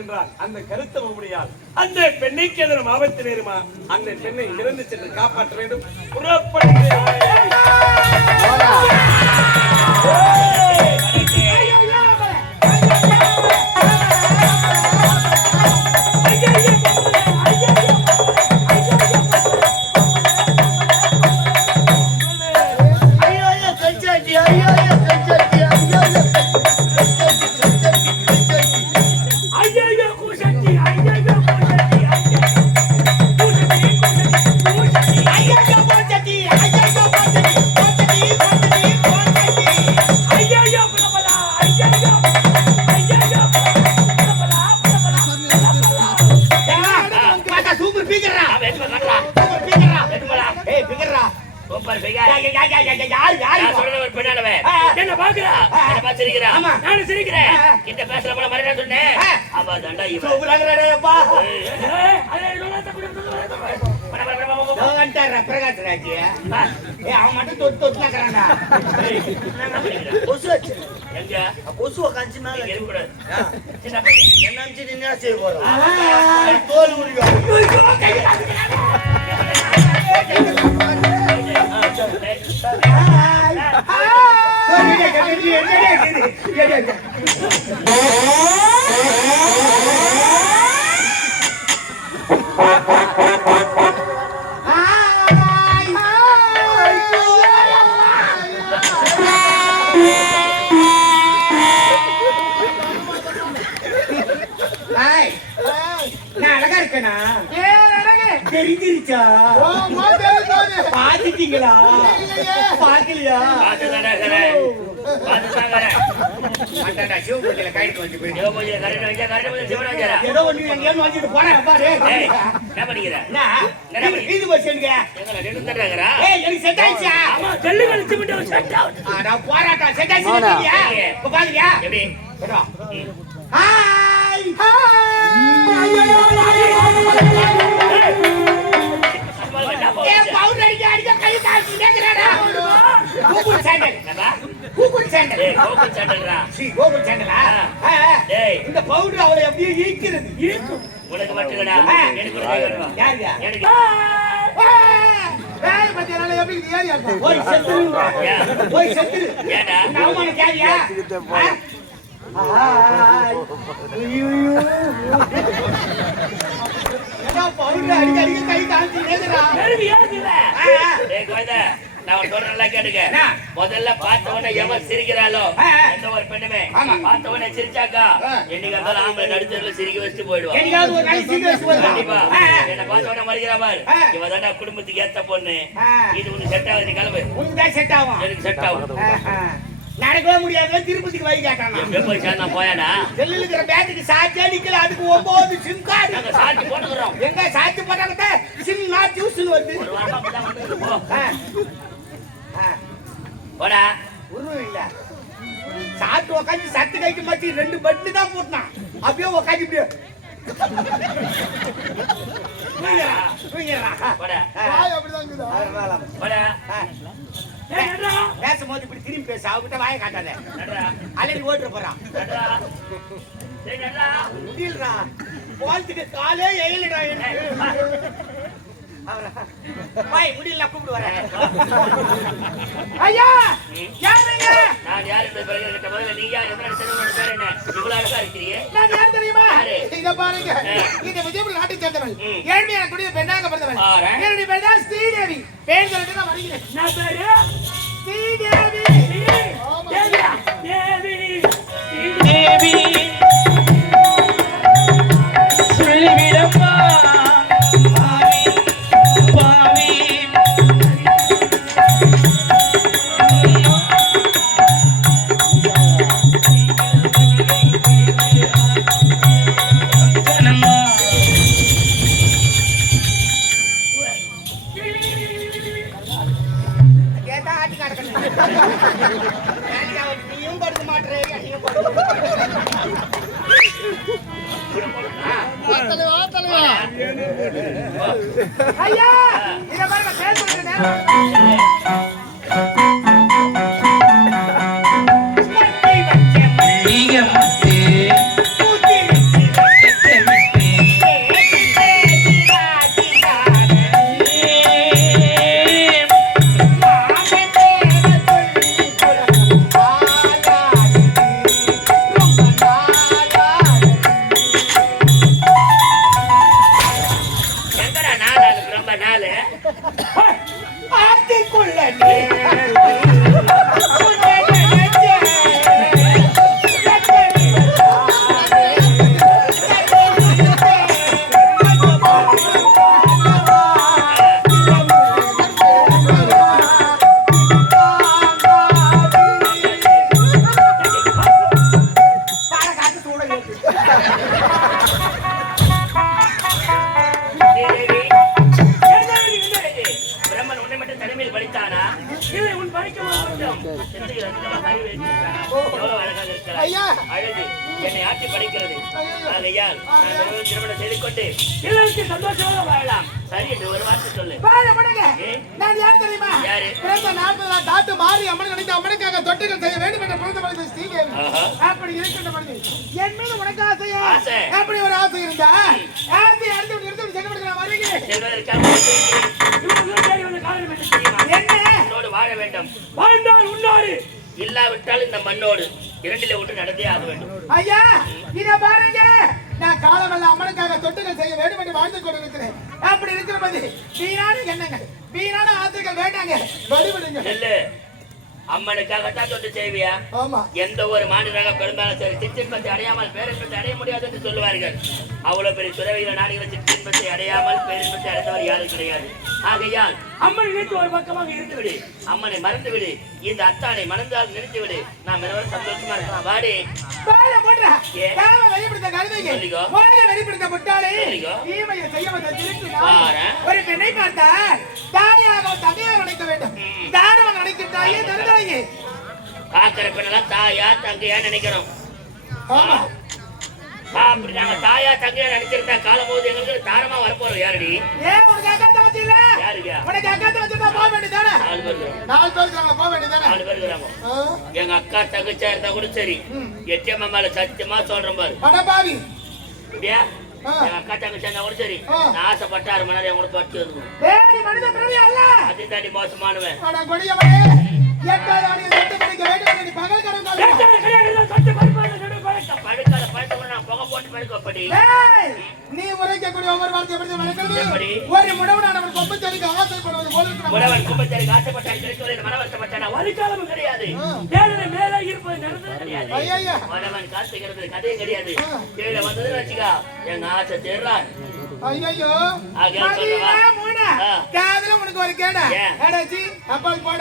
வருகின்றான். அந்த கருத்த முடியால் அந்த பெண்ணைக்கு எதிரும் ஆபத்து நேருமா? அந்த பெண்ணை இறந்து சென்று காப்பாற்ற வேண்டும். புறப்படுகிறேன். என்ன பாக்குறா? என்ன பாத்துறீங்க? நானும் சிரிக்கிறேன். கிட்ட பேசல போல மரியாதை சொன்னேன். அப்பா தண்டா இவன். சூப்பராங்கடா அப்பா. பிரகாஷ் ராஜ் அவன் மட்டும் தொட்டு நக்கறான்டா. கொசு வச்சு எங்க கொசு உட்காந்து மேல இருக்கக்கூடாது. சின்ன பையன் என்ன நினைச்சு என்ன செய்ய போறோம்? தோல் உரிக்கும். நான் அழகா இருக்கேனா? தெரிஞ்சிருச்சா? பாத்துட்டீங்களா? பாக்கலையா? ஏதோ ஒண்ணு எங்கேயும் வாங்கிட்டு போறேன் பாரு. என்ன பண்ணிக்கிற? இது பஸ்ஸுங்க. எனக்கு செட் ஆயிடுச்சா? நான் போராட்டம் செட் ஆயிடுச்சு. இப்ப பாக்குறியா? எப்படி? ஹாய் பவுடர் அடிக்க அடிக்க கை காசு கேக்குறாடா. Google channel Google channel Google சேனல்ரா. கூகுள் சேனலா? இந்த பவுடர் அவளை அப்படியே ஈக்கிறது. ஈக்கும் உனக்கு மட்டும்டா. எனக்கு வேணும். யாருங்க? எனக்கு ஏய் பத்தியால எப்படி ஏரியா இருக்க? போய் செத்துருங்க. போய் செத்துரு. ஏடா நாமன கேரியா? பவுடர் அடிக்க அடிக்க கை காசு கேக்குறா. ஏய் கோயதா நான் சொல்றேன்ல கேட்டுக்க. முதல்ல பார்த்த உடனே எவன் சிரிக்கிறாளோ எந்த ஒரு பெண்ணுமே பார்த்த உடனே சிரிச்சாக்கா என்னைக்கு இருந்தாலும் ஆம்பளை நடுத்தரில் சிரிக்க வச்சுட்டு போயிடுவான். கண்டிப்பா என்ன பார்த்த உடனே மறிக்கிறா பாரு. இவ தாண்டா குடும்பத்துக்கு ஏத்த பொண்ணு. இது உனக்கு செட் ஆகுது. கிளம்பு. உனக்கு செட் ஆகும். எனக்கு செட் ஆகும். நடக்கவே முடியாது. திருப்பதிக்கு வழி கேட்டான். நான் போயாடா செல்லுல இருக்கிற பேட்டரிக்கு சார்ஜே நிக்கல. அதுக்கு 9 சிம் கார்டு நாங்க சார்ஜ் போட்டுக்கிறோம். எங்க சார்ஜ் போட்டாங்க சிம் நாட் யூஸ்னு வருது. ஒரு வாரமா அப்பதான் வந்து போ. போடா ஒண்ணும் இல்ல. சாப்பிட்டு உட்காந்து சத்து கைக்கு மாத்தி 2 பட்டு தான் போட்டான். அப்படியே உட்காந்து இப்படியே பேசும்போது இப்படி திரும்பி பேச. அவகிட்ட வாய காட்டாத. அலைக்கு ஓட்டுற போறான். முடியலடா போலத்துக்கு காலே எயிலடா. பாய் முடியல கூப்பிட்டு வரேன். ஐயா யாருங்க? நான் யாரு கிட்ட முதல்ல நீ யார்? என்ன பேர் என்ன? இவ்வளவு அழகா இருக்கிறீங்க. நான் யார் தெரியுமா? இத பாருங்க. இந்த விஜயபுரம் நாட்டை சேர்ந்தவள். ஏழ்மையான குடிய பெண்ணாக பிறந்தவள். என்னுடைய பேர் தான் ஸ்ரீதேவி. பேர் சொல்லிட்டு நான் வருகிறேன். நான் பேரு ஸ்ரீதேவி. தேவியா தேவி தேவி சொல்லிவிடப்பா. ஐயா இத பாருங்க பேர் சொல்றேன். நீங்க மாடு அதிகமாக அறிவு வைத்திருக்கிறான். எவ்வளவு அழகாக இருக்கிறார். அழகு என்னை ஆட்டி படைக்கிறது. ஆகையால் நான் திருமணம் செய்து கொண்டு எல்லாருக்கும் சந்தோஷமாக வாழலாம். சரி என்று ஒரு வார்த்தை சொல்லு. நான் யார் தெரியுமா? யாரு? பிறந்த 40 நாள் காட்டு மாறி அம்மன் நினைத்து அம்மனுக்காக தொட்டுகள் செய்ய வேண்டும் என்ற பிறந்த மனித ஸ்ரீதேவி. அப்படி இருக்கின்ற மனித என் மீது உனக்கு ஆசையா? அப்படி ஒரு ஆசை இருந்தா ஆசை அடுத்து நிறுத்தி சென்று நான் வருகிறேன். என்னோடு வாழ வேண்டும். வாழ்ந்தால் உன்னோடு, இல்லாவிட்டால் இந்த மண்ணோடு. இரண்டிலே ஒன்று நடந்தே ஆக வேண்டும். ஐயா இத பாருங்க, நான் காலமெல்லாம் அம்மனுக்காக தொட்டுகள் செய்ய வேண்டும் என்று வாழ்ந்து கொண்டிருக்கிறேன். அப்படி இருக்கிற போது வீணான எண்ணங்கள் வீணான ஆசைகள் வேண்டாங்க, வழிவிடுங்க. இல்ல அம்மனுக்காகத்தான் தொட்டு செய்வியா? ஆமா. எந்த ஒரு மாநிலமாக பெரும்பாலும் சரி சிற்றின்பத்தை அடையாமல் பேரின்பத்தை அடைய முடியாது என்று சொல்லுவார்கள். அவ்வளவு பெரிய துறவியில நாடுகள் சிற்றின்பத்தை அடையாமல் பேரின்பத்தை அடைந்தவர் யாரும் கிடையாது. ஆகையால் அம்மனை நினைத்து ஒரு பக்கமாக இருந்து விடு, அம்மனை மறந்து விடு, இந்த அத்தானை மணந்தால் நிறுத்தி விடு, நாம் இருவரும் சந்தோஷமா இருக்கலாம். வாடி ஒரு பெண்ணை பார்த்தால் தாயாக தங்கையாக நினைக்க வேண்டும். தானமாக நினைக்கின்றாயே தருதாயே. பாக்குற பெண்ணெல்லாம் தாயா தங்கையா நினைக்கிறோம். அப்படி நாங்க தாயா தங்கையா நினைச்சிருந்தா காலம் போது எங்களுக்கு தாரமா வரப்போறோம். யாருடி? உனக்கு அக்கா தங்கச்சி இல்ல? யாருங்க? உனக்கு அக்கா தங்கச்சி போக வேண்டியதானே? 4 பேர். 4 பேர் போக வேண்டியதானே? 4 பேர் இருக்காங்க. எங்க அக்கா தங்கச்சியா இருந்தா கூட சரி, எட்டியம்மா மேல சத்தியமா சொல்றேன் பாரு. அடபாவி. இப்படியா? எங்க அக்கா தங்கச்சியா இருந்தா கூட சரி, நான் ஆசைப்பட்ட 6 மணி நேரம் என் கூட பட்டு இருக்கணும். நீ மனித பிறவி அல்ல. அதை தாண்டி மோசமானவன். அட கொடியவனே, எட்டாவது ஆணியை தொட்டு படிக்க வேண்டும் என்று பகல் கடன் படுக்காத படுத்த நான் புகை போட்டு படுக்கப்படி. நீ உரைக்கக்கூடிய ஒவ்வொரு வார்த்தை எப்படி நடக்கிறது? ஒரு முடவனானவன் கொம்புச்சேரிக்கு ஆசைப்படுவது போல இருக்கிறான். முடவன் கொம்புச்சேரிக்கு ஆசைப்பட்டான் கிடைக்கவில்லை, மனவருத்தப்பட்டான். ஒரு காலமும் கிடையாது. மேலே மேலே இருப்பது நடந்தது கிடையாது. ஐயா முடவன் காத்துக்கிறது கதையும் கிடையாது. கீழே வந்ததுன்னு வச்சுக்கா எங்க ஆசை தேர்றான். ஐயோ காதல உனக்கு ஒரு கேடா ஏடாச்சி அப்பால் போட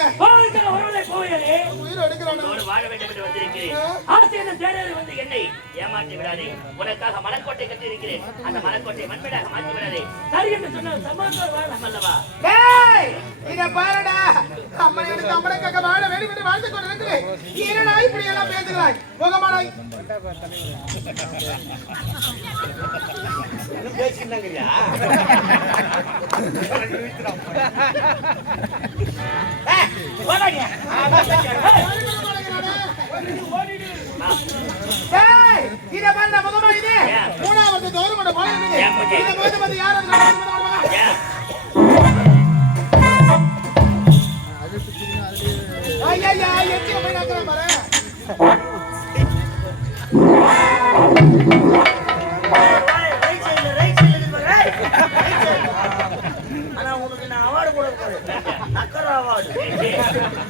உயிர் எடுக்கிறோம். வாழ வேண்டும் என்று வந்திருக்கிறேன். ஆசையில தேடல் வந்து என்னை ஏமாற்றி விடாதே. உனக்காக மனக்கோட்டை கட்டி இருக்கிறேன். அந்த மனக்கோட்டை மண்படாக மாற்றி விடாதே. சரி என்று சொன்ன சமாதானம் வாழலாம் அல்லவா? இத பாருடா, அம்மனை எடுத்து அம்மனுக்காக வாழ வேண்டும் என்று வாழ்ந்து கொண்டிருக்கிறேன். என்னடா இப்படி எல்லாம் பேசுகிறாய்? முகமானாய் பேசினாங்கயா? இத பாருடா முகமா, இது 3வது கௌரவோட போல இருக்கு. இத போது யார் ஐயா எத்தி போய் நடக்கற பாரு. ஆனா உனக்கு நான் அவார்டு கூட நக்கர அவார்டு.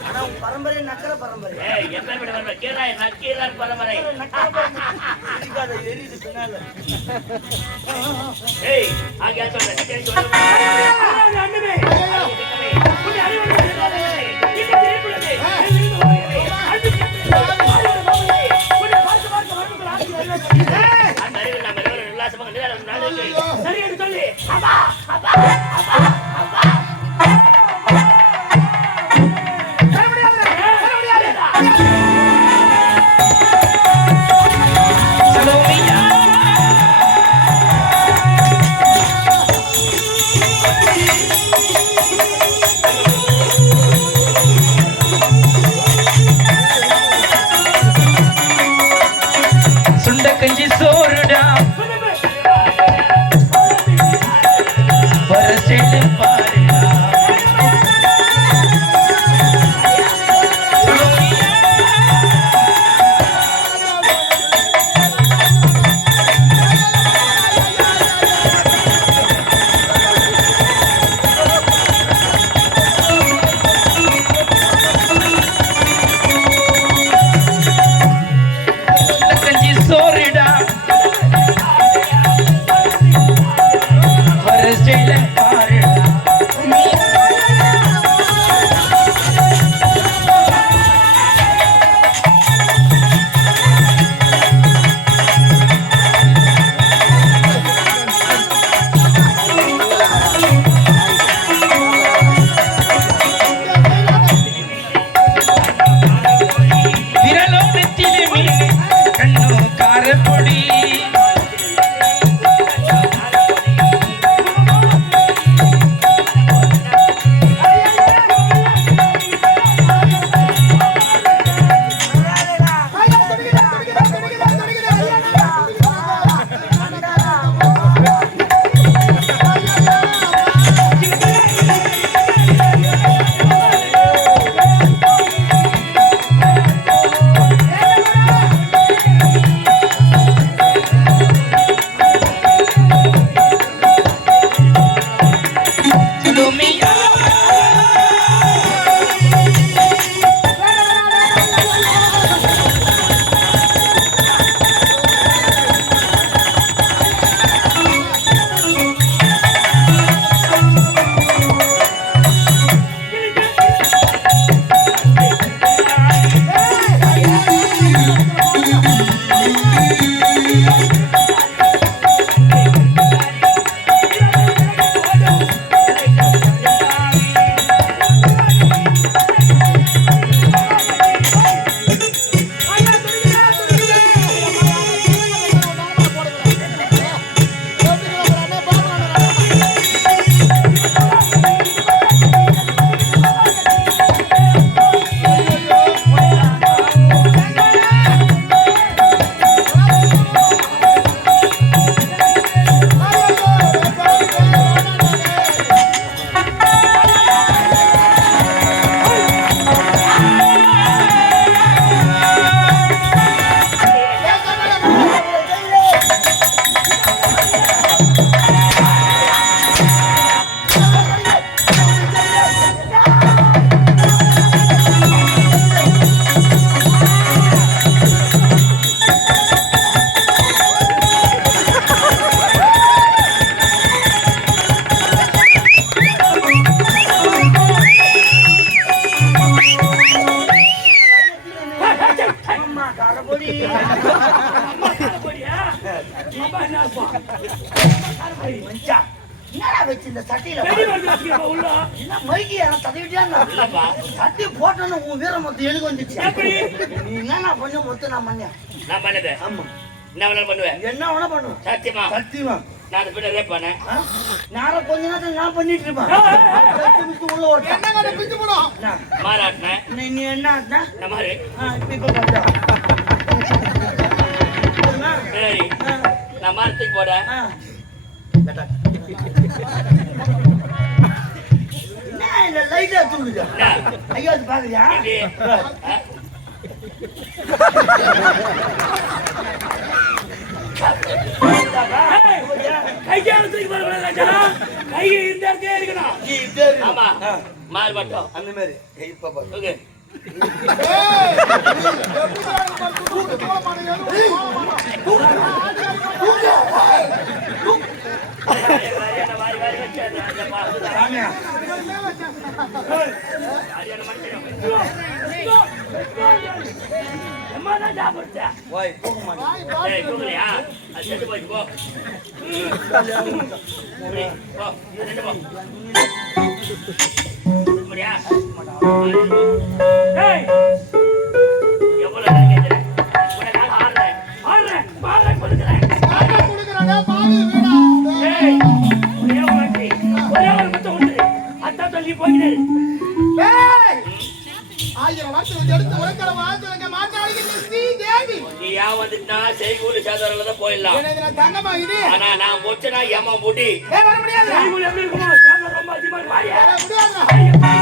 ஆனா உன் பரம்பரை நக்கர பரம்பரை. என்ன விட கேராய் நக்கீரன் பரம்பரை. எரியுது பின்னால. ஏய் ஆகியா சொல்ற அண்ணனே உன்னை அறிவுரை இந்த திருப்புலதே அந்த அறிவில் நம்ம எல்லாரும் உல்லாசமாக நிலாசமாக சரி என்று சொல்லி அப்பா அப்பா அப்பா அப்பா கஞ்சி சோறுடா பரசேல பாருடா காரப்பொடி போடியா அப்பா என்ன அப்பா மச்சான் என்னடா வச்சு இந்த சட்டையில வெடி வந்து வச்சிருப்பா உள்ள என்ன மைக்கி யாரும் தடவிட்டியாங்க இல்லப்பா சட்டி போட்டோன்னு உன் வீர மொத்தம் எனக்கு வந்துச்சு எப்படி நீ என்ன பண்ண மொத்தம் நான் பண்ணேன் நான் பண்ணுவேன் ஆமா என்ன வேணாலும் பண்ணுவேன் என்ன வேணா பண்ணுவேன் சத்தியமா சத்தியமா நான் அந்த பிள்ளை ரேப் பண்ணேன் நான் கொஞ்ச நேரத்துல நான் பண்ணிட்டு இருப்பேன் உள்ள ஓட்ட என்ன கடை பிச்சு போடும் மாறாட்டினேன் நீ என்ன ஆட்டினா இந்த மாதிரி இப்ப பார்த்தா சரி நான் மரத்துக்கு போறேன் என்ன இந்த லைட்டா தூங்குது ஐயோ அது பாக்குறியா கையாளத்துக்கு வரக்கூடாது கை இருந்தாருக்கே இருக்கணும் ஆமா மாறு மட்டும் அந்த மாதிரி இப்ப பாரு ஓகே ஆயிரம் வருஷம் எடுத்து உலகிற வாழ்க்கை மாட்டாளிக்கு ஸ்ரீதேவி போயிடலாம் தங்கமா இது ஆனா நான் போச்சுன்னா ஏமா முடி வர முடியாது எப்படி இருக்குமோ ரொம்ப அதிகமா முடியாது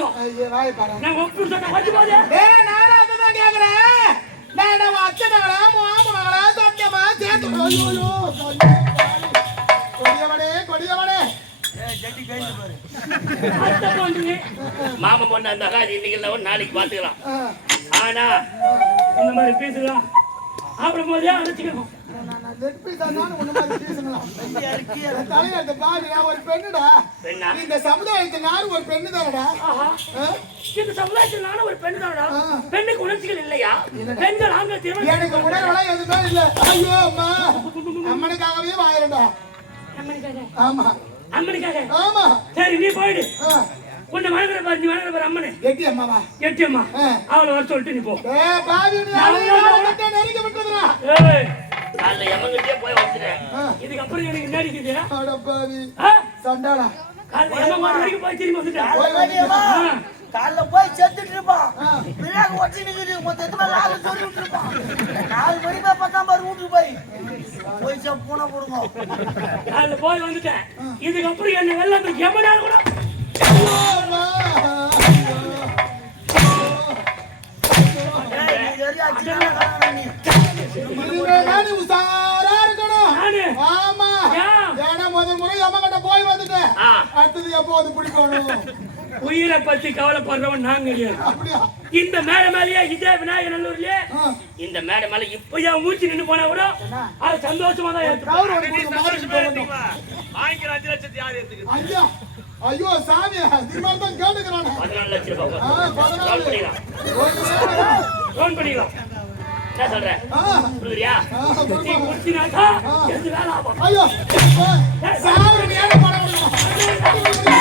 அர்த்தம் ஐயே வாய் பாரு நான் ஒப்பு சொன்ன கொஞ்சம் போதே ஏய் நானும் அதுதான் கேக்குறேன் நான் நம்ம அச்சனங்களா மாமனங்களா சத்தியமா சேர்த்து ஐயோ கொடியவனே அத்தை பொண்ணு மாமா பொண்ணு அந்த அக்கா இன்னைக்கு இல்ல நாளைக்கு பாத்துக்கலாம். ஆனா இந்த மாதிரி பேசுறா அப்புறம் போதே அழைச்சிக்கணும் நான் லெட் பீஸ் ஆனாலும் ஒண்ணு மாதிரி பேசுங்களா தலையில இந்த பாரு நான் ஒரு பெண்ணுடா பெண்ணா? இந்த சமுதாயத்துக்கு நானும் ஒரு பெண்ணு தானடா இந்த சமுதாயத்தில் நானும் ஒரு பெண் தானடா பெண்ணுக்கு உணர்ச்சிகள் இல்லையா பெண்கள் ஆண்கள் திருமணம் எனக்கு உடல்வளம் எதுவுமே இல்ல ஐயோ அம்மா அம்மனுக்காகவே வாயிரண்டா அம்மனுக்காக ஆமா அம்மனுக்காக ஆமா சரி நீ போயிடு உன்னை வணங்குற பாரு நீ வணங்குற பாரு அம்மனு எட்டி அம்மாவா எட்டி அம்மா அவளை வர சொல்லிட்டு நீ போ பாவி நெருங்கி விட்டுதுடா ஏய் நாளை எமங்கிட்டே போய் வந்துட்டேன். இதுக்கப்புறம் எனக்கு நடிக்குது அட பாவி சண்டாளா காலைல எம்மா வரைக்கும் போய் திரும்பி வந்துட்டேன் காலைல போய் செத்துட்டு இருப்பான் விழாக்கு ஒட்டி நிக்குது மொத்தத்துல லால சொல்லி விட்டுருப்பான் 4 மணி போய் 10 பாரு வீட்டுக்கு போய் பூனை போடுங்க காலைல போய் வந்துட்டேன் இதுக்கப்புறம் என்ன வெள்ளம் எம்மனால கூட உசாரா இருக்கணும் ஆமா ஏன்னா முதல் முறை அம்மா கிட்ட போய் வந்துட்டேன் அடுத்தது எப்போது பிடிக்கணும் உயிரை பத்தி கவலைப்படுறவன் நான் கிடையாது அப்படியா இந்த மேடை மேலேயே இதே விநாயகர் நல்லூர்லயே இந்த மேடை மேல இப்ப இப்ப என் மூச்சு நின்று போனா கூட அது சந்தோஷமா தான் ஏத்துக்கும். கவுர் ஒன்று கொடுக்க மாதிரி போகணும் வாங்கிக்கிற 5 லட்சத்தை யார் ஏத்துக்கு ஐயா ஐயோ சாமி இது மாதிரி தான் கேட்டுக்கிறானே 14 லட்சம் ரூபாய். 14 கால் பண்ணிக்கலாம். ஃபோன் பண்ணிக்கலாம் என்ன சொல்ற? புரியுறியா? நீ குடிச்சினாக்கா எது வேலை ஆகும் ஐயோ சாமி மேல பட முடியும்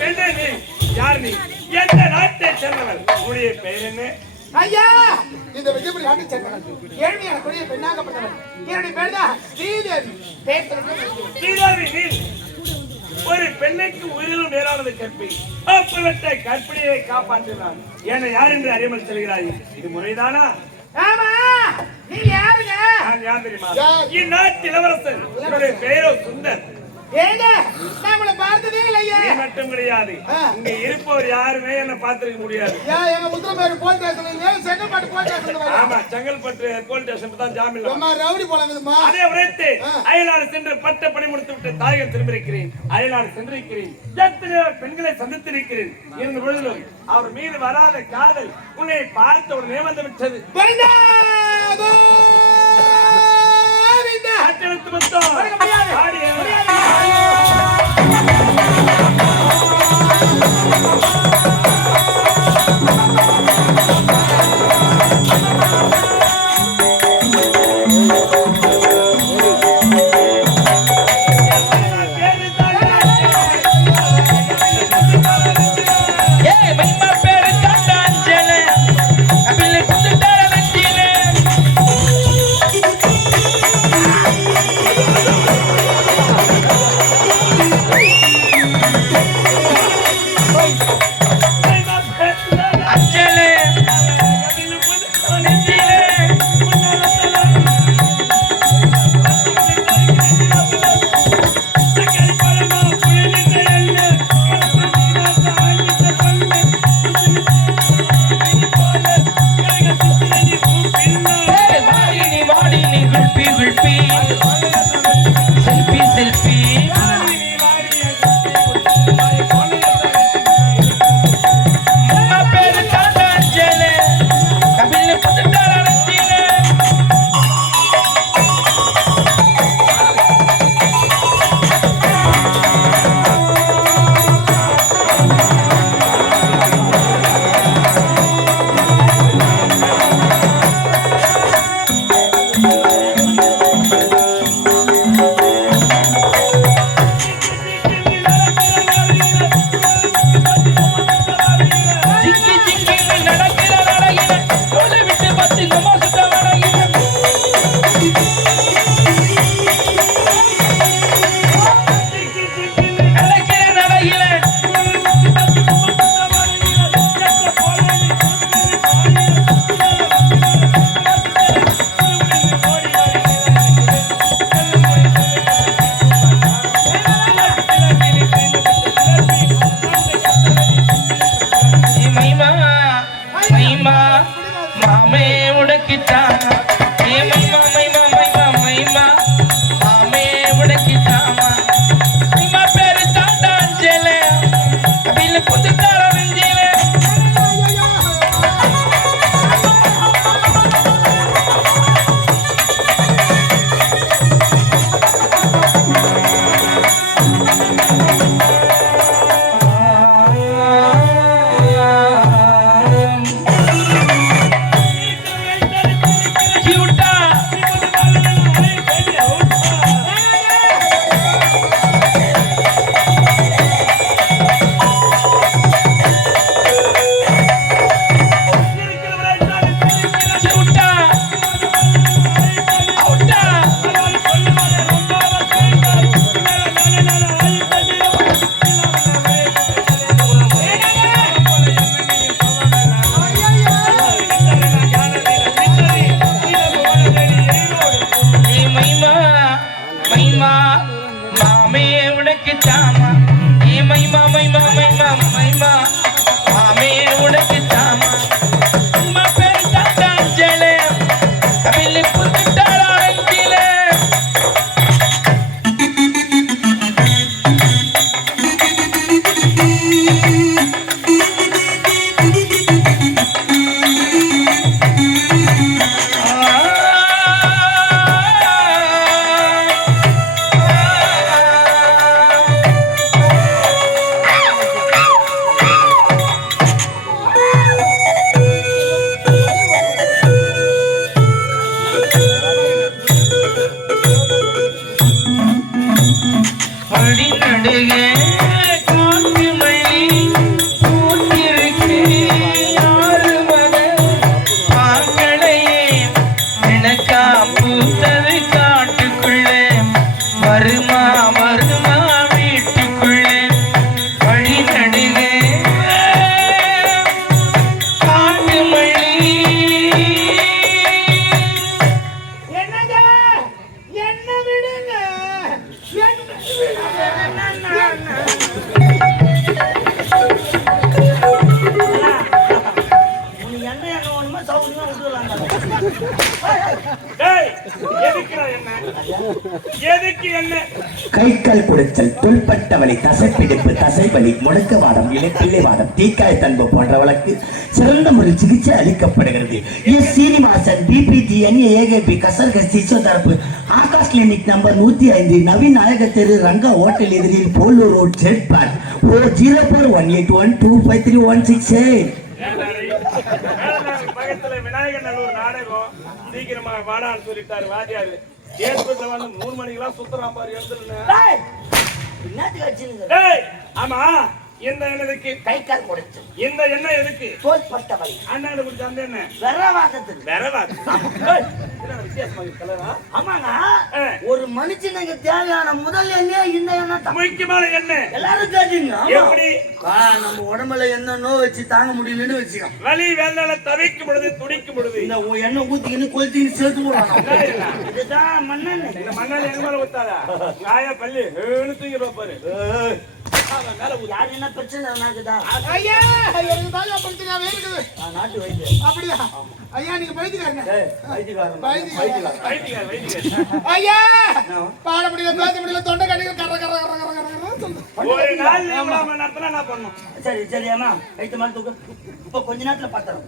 பெண்ணே நீ யார் நீ எந்த நாட்டை சேர்ந்தவள் உடைய பெயர் என்ன ஐயா இந்த விஜயபுரி நாட்டை சேர்ந்தவன் ஏழ்மையான கொடிய பெண்ணாகப்பட்டவன் என்னுடைய பேர் தான் ஸ்ரீதேவி ஸ்ரீதேவி நீ ஒரு பெண்ணுக்கு உயிரிலும் மேலானது கற்பி அப்பவற்றை கற்பிணியை காப்பாற்றினார் என்னை யார் என்று அறியாமல் செல்கிறாய் இது முறைதானா ஆமா நீங்க யாருங்க நான் யார் தெரியுமா இந்நாட்டு இளவரசன் என்னுடைய பெயரோ சுந்தர் ஏங்க நான் உங்களை பார்த்ததே இல்லையே நீ மட்டும் கிடையாது இங்க இருப்பவர் யாருமே என்ன பார்த்திருக்க முடியாது எங்க உத்தரமேரு போலீஸ் ஸ்டேஷன்ல செங்கல்பட்டு போலீஸ் ஸ்டேஷன்ல ஆமா செங்கல்பட்டு போலீஸ் ஸ்டேஷன் தான் ஜாமீன் அம்மா ரவுடி போலங்குதுமா அதே உரைத்து அயல்நாடு சென்று பட்ட பணி முடித்து விட்டு தாயகம் திரும்பியிருக்கிறேன் அயல்நாடு சென்றிருக்கிறேன் எத்தனையோ பெண்களை சந்தித்திருக்கிறேன் இருந்த பொழுதிலும் அவர் மீது வராத காதல் உன்னை பார்த்த உடனே வந்து விட்டது அட்டெழுத்து மொத்தம் Hey, மைமா மாமையே உனக்கு தாமா ஏ மைமா மைமா மைமா மைமா மாமையே உனக்கு தாமா உமா பேரு தாத்தாஞ்சலே கபிலி புத்துட்டாரஞ்சிலே வழி நடுகே காட்டு மணி பூத்திருக்கே யாரு மகள் பாங்களையே எனக்கா பூத்தது காட்டுக்குள்ளே வருமா வருமா வீட்டுக்குள்ளே வழி நடுகே காட்டு மணி என்னங்க என்ன விடுங்க உனக்கு என்ன என்ன வேணுமோ சௌகரியமா விட்டுலாம் டேய், எதுக்குடா என்ன? எதுக்கு என்ன? கை கால் குடைச்சல் தோள்பட்ட வலி தசைப்பிடிப்பு தசைவலி முடக்கவாதம் இலைப்பிள்ளைவாதம் தீக்காய் தன்பு போன்றவளுக்கு சிறந்த முறையில் சிகிச்சை அளிக்கப்படுகிறது. எஸ் சீனிவாசன் பிபிடிஎன் ஏகேபி கசர்கஸ் physiotherapy Akash clinic number 105 Naveen Nayaka தெரு ரங்கா ஹோட்டல் எதிரில் போலூர் ரோட் ஜெட்பாட் O0418125316. பக்கத்துல விநாயகர் நல்லூர் நாடகம் சீக்கிரமா வாடான்னு சொல்லிட்டாரு வாத்தியாரு. ஏற்பட்ட வந்து 3 மணிக்கெல்லாம் சுத்தராம் பாரு எழுந்துருந்தேன். என்னத்துக்கு வச்சுருங்க டேய், ஆமா இந்த எண்ணெய்க்கு கை கால் குடைச்சு இந்த எண்ணெய் எதுக்கு? தோல் பட்ட வலி அண்ணாடு குடிச்ச அந்த எண்ணெய் வெறவாதத்துக்கு வேறவா? டேய், என்ன வித்தியாசமா இருக்கு கலரா? ஆமாங்க ஆ. ஒரு மனுஷனுக்கு தேவையான முதல் எண்ணெய் இந்த எண்ணெய் தான் முக்கியமான எண்ணெய் எல்லாரும் கேட்டீங்க எப்படி? நம்ம உடம்புல என்ன நோய் வச்சு தாங்க முடியலன்னு வச்சுக்கோ வலி வேதனால தவிக்கும் பொழுது துடிக்கும் பொழுது இந்த எண்ணெய் ஊத்திக்கின்னு கொளுத்தின்னு சேர்த்து போடணும் இதுதான் மண்ணெண்ணெய் இந்த மண்ணால் எங்க மேல ஊத்தாதா? காயா பள்ளி தூங்கிடுவா பாரு. அவன் மேல ஊத்து. யாரு என்ன பிரச்சனை நாக்குதான் ஐயா எனக்கு தாயா பிரச்சனையாவே இருக்குது. நாட்டு வைத்தியம் அப்படியா ஐயா நீங்க பைத்தியக்காரங்க வைத்தியக்காரன் பைத்தியக்காரங்க வைத்தியர், வைத்தியர். ஐயா பாட முடியல பேச முடியல தொண்டை கட்டிகள் கர கர கர கர கர சொல்லுது. ஒரு நாள் எவ்வளவு மணி நேரத்துல என்ன பண்ணும்? சரி சரி அம்மா வைத்த மாதிரி தூக்கு இப்ப கொஞ்ச நேரத்துல பாத்துறோம்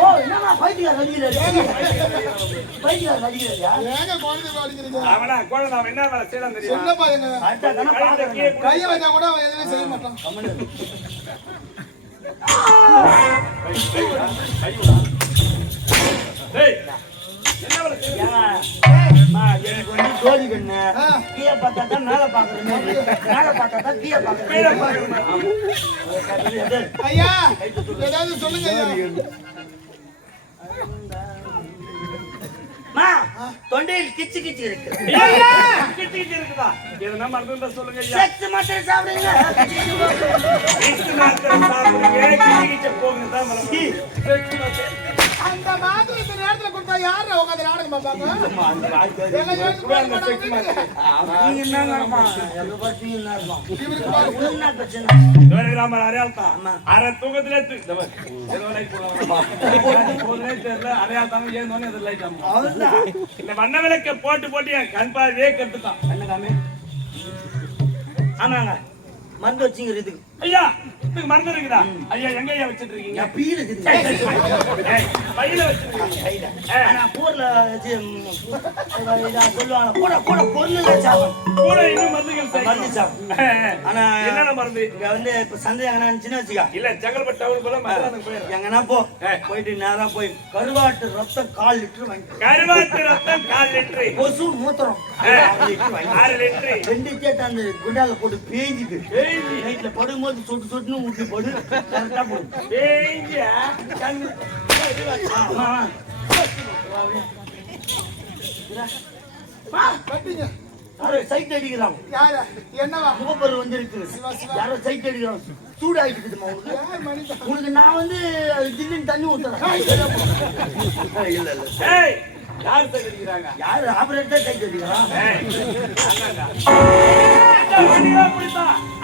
ஓ என்னமா பைத்தியக்காரன் அடிக்கிறாரு பைத்தியக்காரன் அடிக்கிறாரியா ஏங்க குழந்தை அடிக்கிறீங்க? அவனா குழந்தை அவன் என்ன வேலை செய்யலாம் தெரியுமா? சின்ன பையங்க அடுத்த கணம் கையில பாக்குறேன் கீழே கையை வச்சா கூட அவன் எதுவுமே செய்ய மாட்டான். டேய், என்ன வேலை செய்யலாம்? எனக்கு வந்து ஜோலி கண்ணு கீழே பார்த்தா தான் மேல பாக்குற மாதிரி மேல பார்த்தா தான் கீழே பாக்குற கீழே பாருங்க. ஐயா ஏதாவது சொல்லுங்க ஐயா. தொண்டையில் கிச்சு கிச்சு இருக்கு ஐயா, கிட்டிக்கிட்டு இருக்குதா? எதுனா மறந்துட்டா சொல்லுங்க ஐயா. செத்து மாத்திரை சாப்பிடுங்க எட்டு நாட்கள் சாப்பிடுங்க, கிட்டிக்கிட்டு போகுங்க தான் மறந்து. எட்டு நாட்கள். அந்த மாத்திரை இந்த நேரத்துல கொடுத்தா யாரு உட்காந்து நாடகம் பார்ப்பாங்க? எல்லாம் யோசிச்சு கூட அந்த பாருங்க. செக் மாத்திரை. நீங்க என்ன இருப்பான் எங்க பார்த்து என்ன இருப்பான் இவருக்கு பாருங்க. என்ன பிரச்சனை இவரு ராமர் அடையாளத்தான். அரை தூக்கத்திலே ஏதோ லைட் போடுவாங்க. தெரியல அடையாளத்தாங்க ஏந்தோன்னு அது லைட் ஆகும். அவ்வளவுதான் இந்த வண்ண விளக்க போட்டு போட்டு என் கண் பார்வையே கெடுத்துட்டான். என்னக்காமே ஆமாங்க மருந்து வச்சுங்கிற இதுக்கு ஐயா, இதுக்கு மருந்து இருக்குதா? ஐயா, எங்க ஐயா வச்சிட்டு இருக்கீங்க? என் பீடு இருக்குது ஏய், பையில வச்சிருக்கீங்க. ஆனா ஊர்ல வச்சு இதா சொல்லுவாங்க கூட கூட பொருள் சாப்பிடும் கூட இன்னும் மருந்துகள் மருந்து சேர்க்கணும். சாப்பிடும் ஆனா என்னென்ன மருந்து? இங்க வந்து இப்ப சந்தை எங்கன்னா இருந்துச்சுன்னு வச்சுக்கா இல்ல, செங்கல்பட்டு டவுன் போல மருந்து போயிடுறேன். எங்கன்னா போயிட்டு நேரா போய் கருவாட்டு ரத்தம் 1/4 லிட்டர் வாங்கி கருவாட்டு ரத்தம் 1/4 லிட்டரு. கொசு மூத்திரம் 6 லிட்டர் வாங்கி 6 லிட்டரு. 2 தேட்டை அந்த குண்டால போட்டு பேஞ்சிட்டு நைட்ல படும்போது சொட்டு சொட்டுன்னு ஊற்றி போடு கரெக்டா போடு பேய்ங்க, கண்ணு. கட்டிங்க. யாரோ சைட் அடிக்கிறான். யாரு என்னவா முகப்பரு வந்திருக்கு. யாரோ சைட் அடிக்கிறான். சூடாயிட்டு இருக்குதுமா உனக்கு? யார் மனிதன் உனக்கு நான் வந்து திடீர்னு தண்ணி ஊத்துறேன். இல்ல இல்ல. ஏய் யார் தெரிஞ்சுக்கிறாங்க? யாரு ஆபரேட்டர் சைட் அடிக்கிறான்?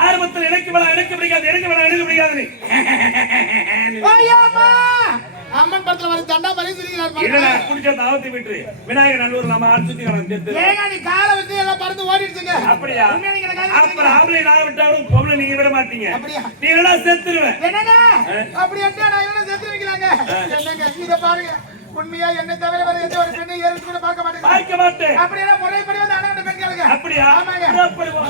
ஆரம்பத்தில் எனக்கு வேணாம், எனக்கு பிடிக்காது, எனக்கு வேணாம், எனக்கு பிடிக்காது நீ. ஐயாம்மா! அம்மன் படத்துல வர தண்டா மாதிரி சிரிக்கிறார் இல்லடா, பாருங்க. குடிச்ச தாவத்தி விட்டு விநாயகர் நல்லூர் நம்ம அடிச்சுட்டு சேர்த்து. ஏங்க நீ காலை வச்சு எல்லாம் பறந்து ஓடிடுச்சுங்க. அப்படியா? உண்மையா நீங்க எனக்கு அது அப்புறம் ஆம்பளை நாங்க விட்டாலும் பொம்பளை நீங்க விட மாட்டீங்க. அப்படியா? நீ என்னடா செத்துருவேன். என்னங்க அப்படி என்ன நான் என்ன செத்து வைக்கலாங்க? என்னங்க இத பாருங்க. உண்மையா என்ன தவிர வேற எந்த ஒரு பெண்ணை ஏறிட்டு கூட பார்க்க மாட்டேங்க. பார்க்க மாட்டேன். அப்படியே முறைப்படி வந்து அண்ணன் பெண்களுங்க. அப்படியா? ஆமாங்க. அப்படி வா.